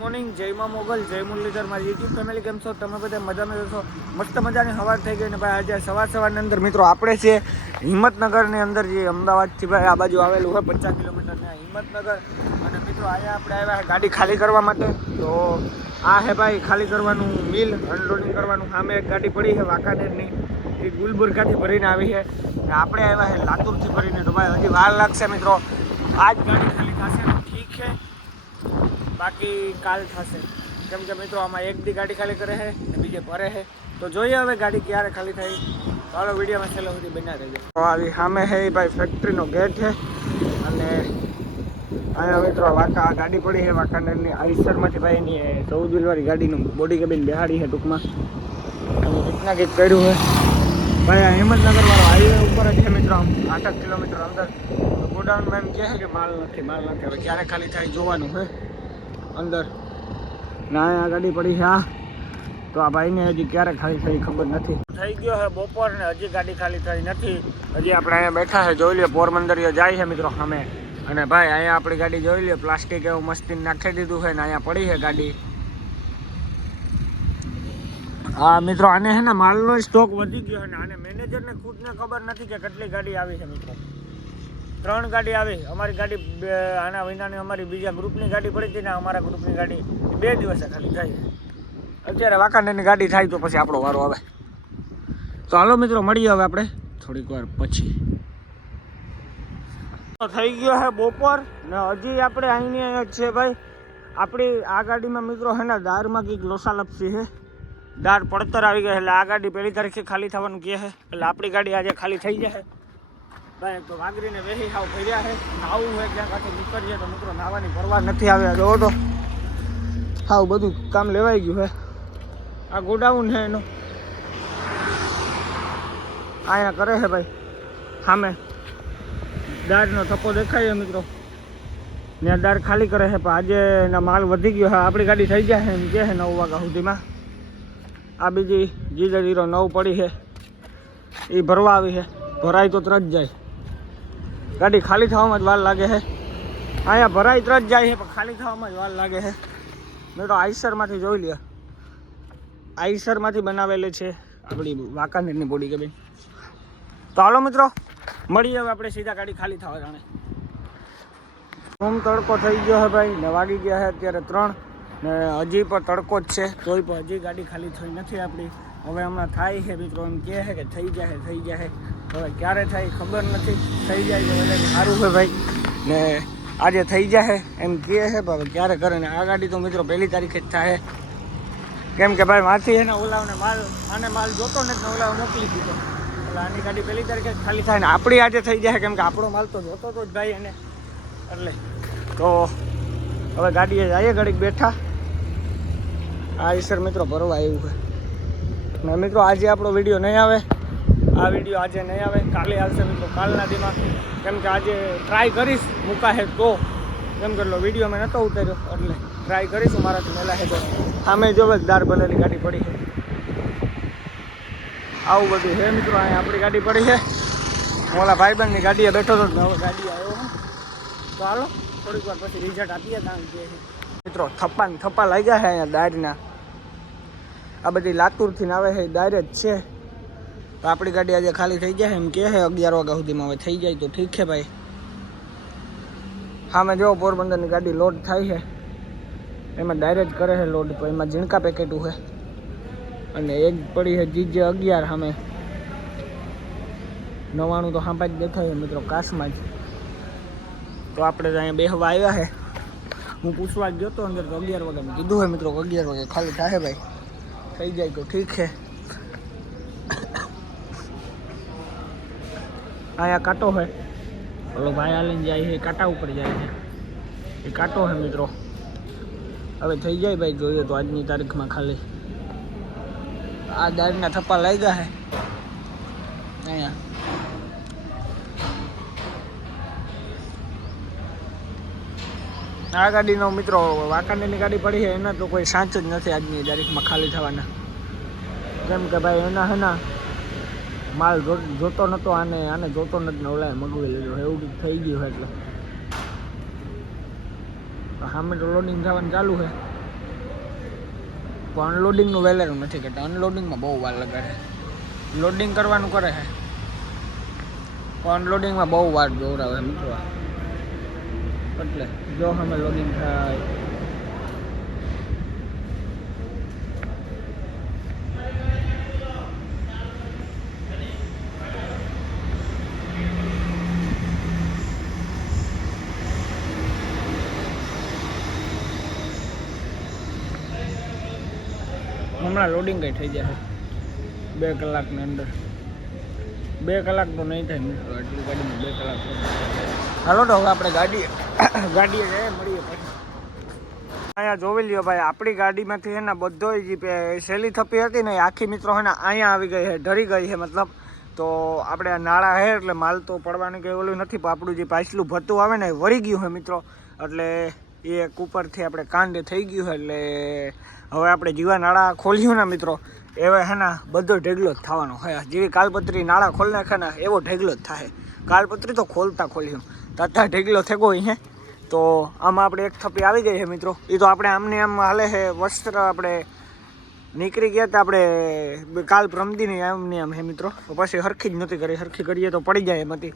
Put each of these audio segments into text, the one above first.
Morning જય માં મોગલ, જય મુરલીધર મારી યુટ્યુબ ફેમિલી કેમ છો? તમે બધા મજામાં જશો મસ્ત મજાની સવાર થઈ ગઈ ને ભાઈ, આજે સવાર સવારની અંદર મિત્રો આપણે છે હિંમતનગરની અંદર જે અમદાવાદથી ભાઈ આ બાજુ આવેલું હોય પચાસ કિલોમીટર ને હિંમતનગર. અને મિત્રો અહીંયા આપણે આવ્યા છે ગાડી ખાલી કરવા માટે. તો આ હે ભાઈ ખાલી કરવાનું મિલ, અનલોડિંગ કરવાનું. સામે એક ગાડી પડી છે, વાંકાનેરની. એ ગુલબુર્ગાથી ભરીને આવી છે. આપણે આવ્યા છે લાતુરથી ભરીને. તો ભાઈ હજી વાર લાગશે મિત્રો. આ જ ગાડી ખાલી થશે, ઠીક છે. બાકી કાલ થશે. કેમ કે મિત્રો, આમાં એક દી ગાડી ખાલી કરે છે ને બીજે ભરે છે. તો જોઈએ હવે ગાડી ક્યારે ખાલી થઈ ચાલો વિડીયોમાં છેલ્લો સુધી બન્યા રહેજો. તો આવી સામે છે એ ભાઈ ફેક્ટરીનો ગેટ છે. અને અહીંયા મિત્રો વાંકા ગાડી પડી છે વાંકાનેરની આઈસરમાંથી ભાઈ એની ચૌદ વ્હીલવાળી ગાડીનું બોડી કેબિન બેહાડી છે ટૂંકમાં. અને કેટલા કંઈક કર્યું છે. ભાઈ હિંમતનગર વાળો હાઈવે ઉપર જ છે મિત્રો, આમ આઠ કિલોમીટર અંદર. ગોડાઉનમાં એમ કહે છે કે માલ નથી માલ નથી. હવે ક્યારે ખાલી થાય જોવાનું છે. અંદર. ના, આ ગાડી પડી છે આ તો આ ભાઈને હજી ક્યારે ખાલી થઈ ખબર નથી. થઈ ગયો છે બપોર ને હજી ગાડી ખાલી થઈ નથી. હજી આપણે અહીંયા બેઠા છે, જોઈ લઈએ પોરબંદરીઓ જાય છે મિત્રો અમે અને ભાઈ, અહીંયા આપણી ગાડી જોઈ લઈએ પ્લાસ્ટિક એવું મસ્તી નાખી દીધું છે ને અહીંયા પડી છે ગાડી. હા મિત્રો આને છે ને માલનો સ્ટોક વધી ગયો અને આને મેનેજરને ખુદને ખબર નથી કે કેટલી ગાડી આવી છે મિત્રો. ત્રણ ગાડી આવી અમારી ગાડી આના વિનાની અમારી બીજા ગ્રુપની ગાડી પડી હતી ને અમારા ગ્રુપની ગાડી બે દિવસે ખાલી થાય અત્યારે વાંકાનેરની ગાડી થાય તો પછી આપણો વારો આવે. તો હાલો મિત્રો, મળીએ હવે આપણે થોડીક વાર પછી. થઈ ગયો છે બપોર ને હજી આપણે અહીંની છે ભાઈ. આપણી આ ગાડીમાં મિત્રો છે ને દાળમાં કંઈક લોસા લપસી છે દાર પડતર આવી ગઈ એટલે આ ગાડી પહેલી તારીખે ખાલી થવાનું કહે છે. એટલે આપણી ગાડી આજે ખાલી થઈ જશે. ભાઈ તો વાગરીને વેહી હાવ ફર્યા છે. નાવું હોય ક્યાંક આથી નીકળીએ તો મિત્રો નાવાની પરવા નથી આવ્યા. જોવો તો. બધું કામ લેવાઈ ગયું હે આ ગોડાઉન છે એનો. અહીંયા કરે છે ભાઈ. સામે. દાળનો થપ્પો દેખાય મિત્રો. ને દાળ ખાલી કરે છે, પણ આજે એના માલ વધી ગયો હા આપણી ગાડી થઈ જાય એમ કહે છે નવ વાગ્યા સુધીમાં. આ બીજી જીજર જીરો નવ પડી છે. એ ભરવા આવી છે. ભરાય તો તરત જાય. ગાડી ખાલી થવામાં જ વાર લાગે છે. અહીંયા ભરાઈ તરત જાય છે, પણ ખાલી થવામાં જ વાર લાગે છે. મેં તો આઈસરમાંથી જોઈ લે આઈસરમાંથી બનાવેલી છે આપણી વાંકાનેરની બોડી કેબિન તો હાલો મિત્રો, મળીએ હવે આપણે સીધા ગાડી ખાલી થવા જાણે. રૂમ તડકો થઈ ગયો છે ભાઈ, ને વાગી ગયા છે અત્યારે ત્રણ, ને હજી પણ તડકો જ છે, તોય પણ હજી ગાડી ખાલી થઈ નથી આપણી. હવે હમણાં થાય છે મિત્રો, એમ કહે છે કે થઈ જાય થઈ જાય હવે ક્યારે થાય ખબર નથી. થઈ જાય એટલે સારું છે ભાઈ. ને આજે થઈ જાય એમ કહે છે હવે ક્યારે કરે? ને આ ગાડી તો મિત્રો પહેલી તારીખે જ થાય કેમ કે ભાઈ માથી એને ઓલાવને માલ, આને માલ જોતો ને ઓલાવ મોકલી દીધો. એટલે આની ગાડી પહેલી તારીખે ખાલી થાય ને આપણી આજે થઈ જાય કેમ કે આપણો માલ તો જોતો તો જ ભાઈ એને. એટલે તો હવે ગાડીએ જઈએ ઘડીક બેઠા. આ ઈસર મિત્રો ભરવા આવ્યું છે. ને મિત્રો, આજે આપણો વીડિયો નહીં આવે. આ વીડિયો આજે નહીં આવે. કાલે આવશે મિત્રો કાલના દીમાં કેમ કે આજે ટ્રાય કરીશ મૂકાશે તો. કેમ કે એટલો વીડિયો મેં નહોતો ઉતાર્યો, એટલે ટ્રાય કરીશું મારાથી મેલા હે તો સામે જોવે દાર ભલેલી ગાડી પડી છે. આવું બધું હે મિત્રો, અહીંયા આપણી ગાડી પડી છે. મોલા ભાઈબંધની ગાડીએ બેઠો હતો ને હવે ગાડી આવ્યો તો હાલો, થોડીક વાર પછી રિઝલ્ટ આપીએ કારણ કે. મિત્રો થપ્પા ને થપ્પા લાગ્યા છે અહીંયા દાળના આ બધી લાતુરથી ને આવે છે દાળ જ છે. તો આપણી ગાડી આજે ખાલી થઈ જાય એમ કે છે અગિયાર વાગ્યા સુધીમાં હવે થઈ જાય તો ઠીક છે ભાઈ. હા, મેં જો, પોરબંદરની ગાડી લોડ થાય છે. એમાં ડાયરેક્ટ કરે છે લોડ તો એમાં ઝીણકા પેકેટું છે. અને એક પડી છે જીજે અગિયાર સામે. નવાણું તો સાંભા જ દેખાય મિત્રો કાશમાં જ. તો આપણે અહીંયા બેહવા આવ્યા છે. હું પૂછવા જ ગયો તો અંદર તો અગિયાર વાગે મેં કીધું હોય મિત્રો, અગિયાર વાગે ખાલી થાય ભાઈ. થઈ જાય તો ઠીક છે. અહીંયા કાંટો છે. ઓલો ભાઈ હાલીને જાય છે, કાંટા ઉપર જાય છે. એ કાંટો છે, મિત્રો. હવે થઈ જાય ભાઈ, જોઈએ તો આજની તારીખમાં ખાલી. આ દાળના થપ્પા લાગ્યા છે. અહીંયા. આ ગાડીનો મિત્રો, વાંકાનેરની ગાડી પડી છે, એના તો કોઈ સાંચ જ નથી આજની તારીખમાં ખાલી થવાના. કેમ કે ભાઈ એના હેના માલ જોતો નતો આને આને જોતો નથી ને ઓલાએ મગવી લીધો. એવું કંઈક થઈ ગયું એટલે. સામે તો લોડિંગ થવાનું ચાલુ છે. પણ અનલોડિંગનું વહેલેરું નથી કરતા. અનલોડિંગમાં બહુ વાર લગાડે. લોડિંગ કરવાનું કરે છે. અનલોડિંગમાં બહુ વાર દોરાવે મિત્રો. એટલે જો અમે લોડિંગ થાય હમણાં લોડિંગ કઈ થઈ જશે બે કલાકની અંદર. બે કલાક તો નહીં થાય મિત્રો એટલી ગાડીમાં બે કલાક હાલો તો હવે આપણે ગાડી ગાડીએ જઈએ મળીએ પછી. અહીંયા જોવી લ્યો ભાઈ આપણી ગાડીમાંથી છે ને બધો જે શેલી થપ્પી હતી ને આખી મિત્રો છે ને અહીંયા આવી ગઈ છે ઢરી ગઈ છે મતલબ. તો આપણે આ નાળા છે એટલે માલ તો પડવાની કંઈ ઓલું નથી પણ આપણું જે પાછલું ભત્તું આવે ને એ વળી ગયું છે મિત્રો. એટલે એક ઉપરથી આપણે કાંડ થઈ ગયું એટલે હવે આપણે જીવા નાળા ખોલ્યું ને મિત્રો. એવા હે ને બધો ઢેગલો જ થવાનો હોય જેવી કાલપત્રી નાળા ખોલ નાખે ને એવો ઢેગલો જ થાય. કાલપત્રી તો ખોલતા ખોલ્યું. તથા ઢેગલો થેગો હે તો આમાં આપણે એક થપ્પી આવી ગઈ છે મિત્રો. એ તો આપણે આમને આમ હાલે છે વસ્ત્ર આપણે નીકળી ગયા હતા આપણે કાલ પ્રમદીની આમની આમ હે મિત્રો. પછી હરખી જ નહોતી કરી. હરખી કરીએ તો પડી જાય એમ હતી.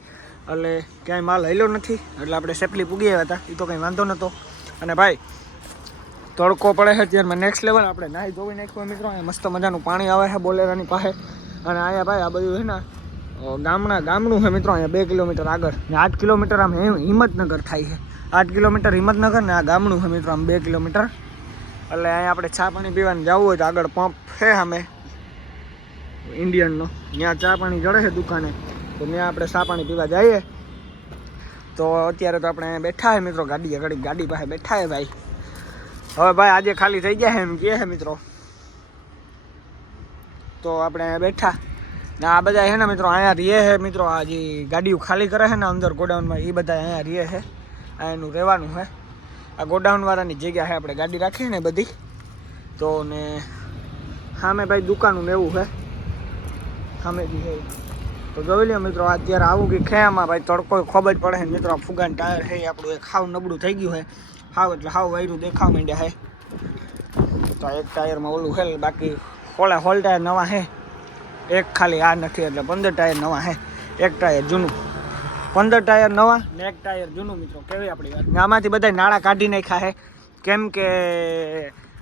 એટલે ક્યાંય માલ હેલો નથી. એટલે આપણે સેફલી પૂગી આવ્યા હતા. એ તો કંઈ વાંધો નહોતો. અને ભાઈ, તડકો પડે છે ત્યારે નેક્સ્ટ લેવલ આપણે નાહી ધોવી નાખ્યું મિત્રો. અહીંયા મસ્ત મજાનું પાણી આવે છે બોલેરાની પાસે. અને અહીંયા ભાઈ આ બધું છે ને ગામના ગામનું છે મિત્રો, અહીંયા બે કિલોમીટર આગળ. ને આઠ કિલોમીટર આમ હિંમતનગર થાય છે. આઠ કિલોમીટર હિંમતનગર ને આ ગામનું છે મિત્રો, આમ બે કિલોમીટર. એટલે અહીંયા આપણે ચા પાણી પીવાનું જવું હોય તો આગળ પંપ છે અમે ઇન્ડિયનનો ત્યાં ચા પાણી જડે છે દુકાને. તો ત્યાં આપણે ચા પાણી પીવા જઈએ. તો અત્યારે તો આપણે બેઠા હે મિત્રો ગાડી આગળ, ગાડી પાસે બેઠા હે ભાઈ. હવે ભાઈ આજે ખાલી થઈ ગયા એમ કહે છે મિત્રો. તો આપણે બેઠા. ને આ બધા છે ને મિત્રો અહીંયા રહે છે મિત્રો, આ ગાડીઓ ખાલી કરે છે ને અંદર ગોડાઉનમાં એ બધા અહીંયા રહે છે અહીંયાનું રહેવાનું છે આ ગોડાઉનવાળાની જગ્યા છે આપણે ગાડી રાખીએ ને બધી. તો ને સામે ભાઈ દુકાનું લેવું છે સામે બી છે તો જોઈ લે મિત્રો, અત્યારે આવું કે ખેયામાં ભાઈ તડકો ખબર પડે છે મિત્રો ફુગાન ટાયર છે આપણું એક હાવ નબળું થઈ ગયું છે. હાવ એટલે હાવ વાયરું દેખાવ માંડ્યા છે. તો એક ટાયરમાં ઓલું છે, બાકી હોળે હોલ ટાયર નવા છે. એક ખાલી આ નથી, એટલે પંદર ટાયર નવા છે. એક ટાયર જૂનું. પંદર ટાયર નવા ને એક ટાયર જૂનું મિત્રો, કેવી આપણી વાત? આમાંથી બધા નાણાં કાઢી નાખ્યા છે. કેમ કે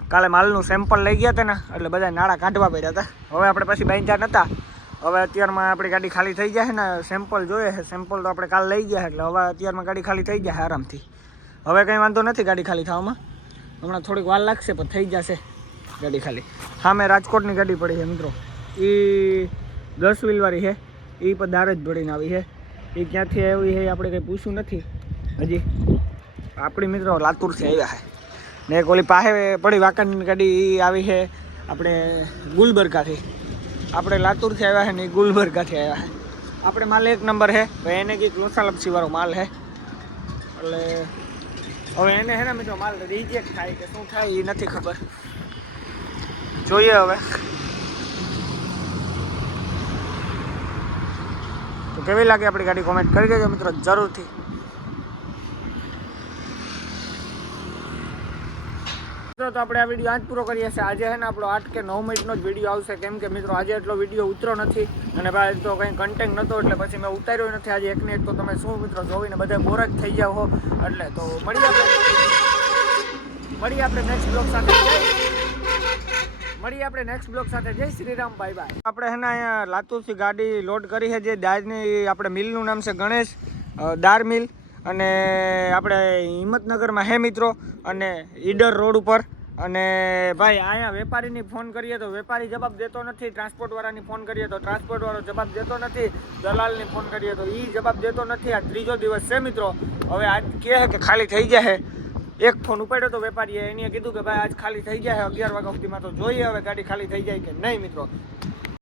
કાલે માલનું સેમ્પલ લઈ ગયા હતા ને, એટલે બધા નાણાં કાઢવા પડ્યા હતા. હવે આપણે પછી બાંધ્યા નહોતા હવે અત્યારમાં આપણી ગાડી ખાલી થઈ જાય ને સેમ્પલ જોઈએ છે. સેમ્પલ તો આપણે કાલ લઈ ગયા એટલે હવે અત્યારમાં ગાડી ખાલી થઈ જાય આરામથી. હવે કંઈ વાંધો નથી ગાડી ખાલી થવામાં. હમણાં થોડીક વાર લાગશે, પણ થઈ જશે ગાડી ખાલી. હા મેં રાજકોટની ગાડી પડી છે, મિત્રો. એ દસ વ્હીલવાળી છે. એ પણ દાર જ ભરીને આવી છે. એ ક્યાંથી આવી છે આપણે કંઈ પૂછ્યું નથી. હજી આપણી મિત્રો લાતુરથી આવ્યા છે. ને એક ઓલી પાસે પડી વાંકાની ગાડી એ આવી છે આપણે ગુલબર્ગાથી. આપણે લાતુરથી આવ્યા છે ને ગુલબર્ગાથી આવ્યા છે આપણે માલ એક નંબર છે ભાઈ એને કંઈક લોસાલપસીવાળો માલ છે એટલે હવે એને છે ને મિત્રો માલ રિજેક્ટ થાય કે શું થાય એ નથી ખબર. જોઈએ હવે. તો કેવી લાગે આપણી ગાડી? કોમેન્ટ કરી દેજો મિત્રો, જરૂરથી. મિત્રો, તો આપણે આ વીડિયો આજ પૂરો કરીએ છીએ. આજે છે ને આપણો આઠ કે નવ મિનિટનો જ વીડિયો આવશે. કેમ કે મિત્રો, આજે એટલો વીડિયો ઉતરો નથી અને ભાઈ તો કંઈ કન્ટેન્ટ નહોતો એટલે પછી મેં ઉતાર્યો નથી આજે એક ને એક તો તમે શું મિત્રો જોઈને બધા બોર જ થઈ હો. એટલે તો મળીએ આપણે મળીએ આપણે નેક્સ્ટ બ્લોગ સાથે. મળીએ આપણે નેક્સ્ટ બ્લોગ સાથે. જય શ્રી રામ. બાય બાય આપણે છે ને અહીંયા લાતુરથી ગાડી લોડ કરી છે, જે દાજની આપણે મિલનું નામ છે ગણેશ દાર મિલ અને આપણે હિંમતનગરમાં હે મિત્રો, અને ઈડર રોડ ઉપર. અને ભાઈ, અહીંયા વેપારીની ફોન કરીએ તો વેપારી જવાબ દેતો નથી, ટ્રાન્સપોર્ટવાળાની ફોન કરીએ તો ટ્રાન્સપોર્ટવાળો જવાબ દેતો નથી, દલાલની ફોન કરીએ તો એ જવાબ દેતો નથી. આ ત્રીજો દિવસ છે મિત્રો. હવે આજ કહે છે કે ખાલી થઈ જાય એક ફોન ઉપાડ્યો તો વેપારીએ એને કીધું કે ભાઈ, આજ ખાલી થઈ ગયા છે, અગિયાર વાગ્યા સુધીમાં તો જોઈએ હવે ગાડી ખાલી થઈ જાય કે નહીં મિત્રો.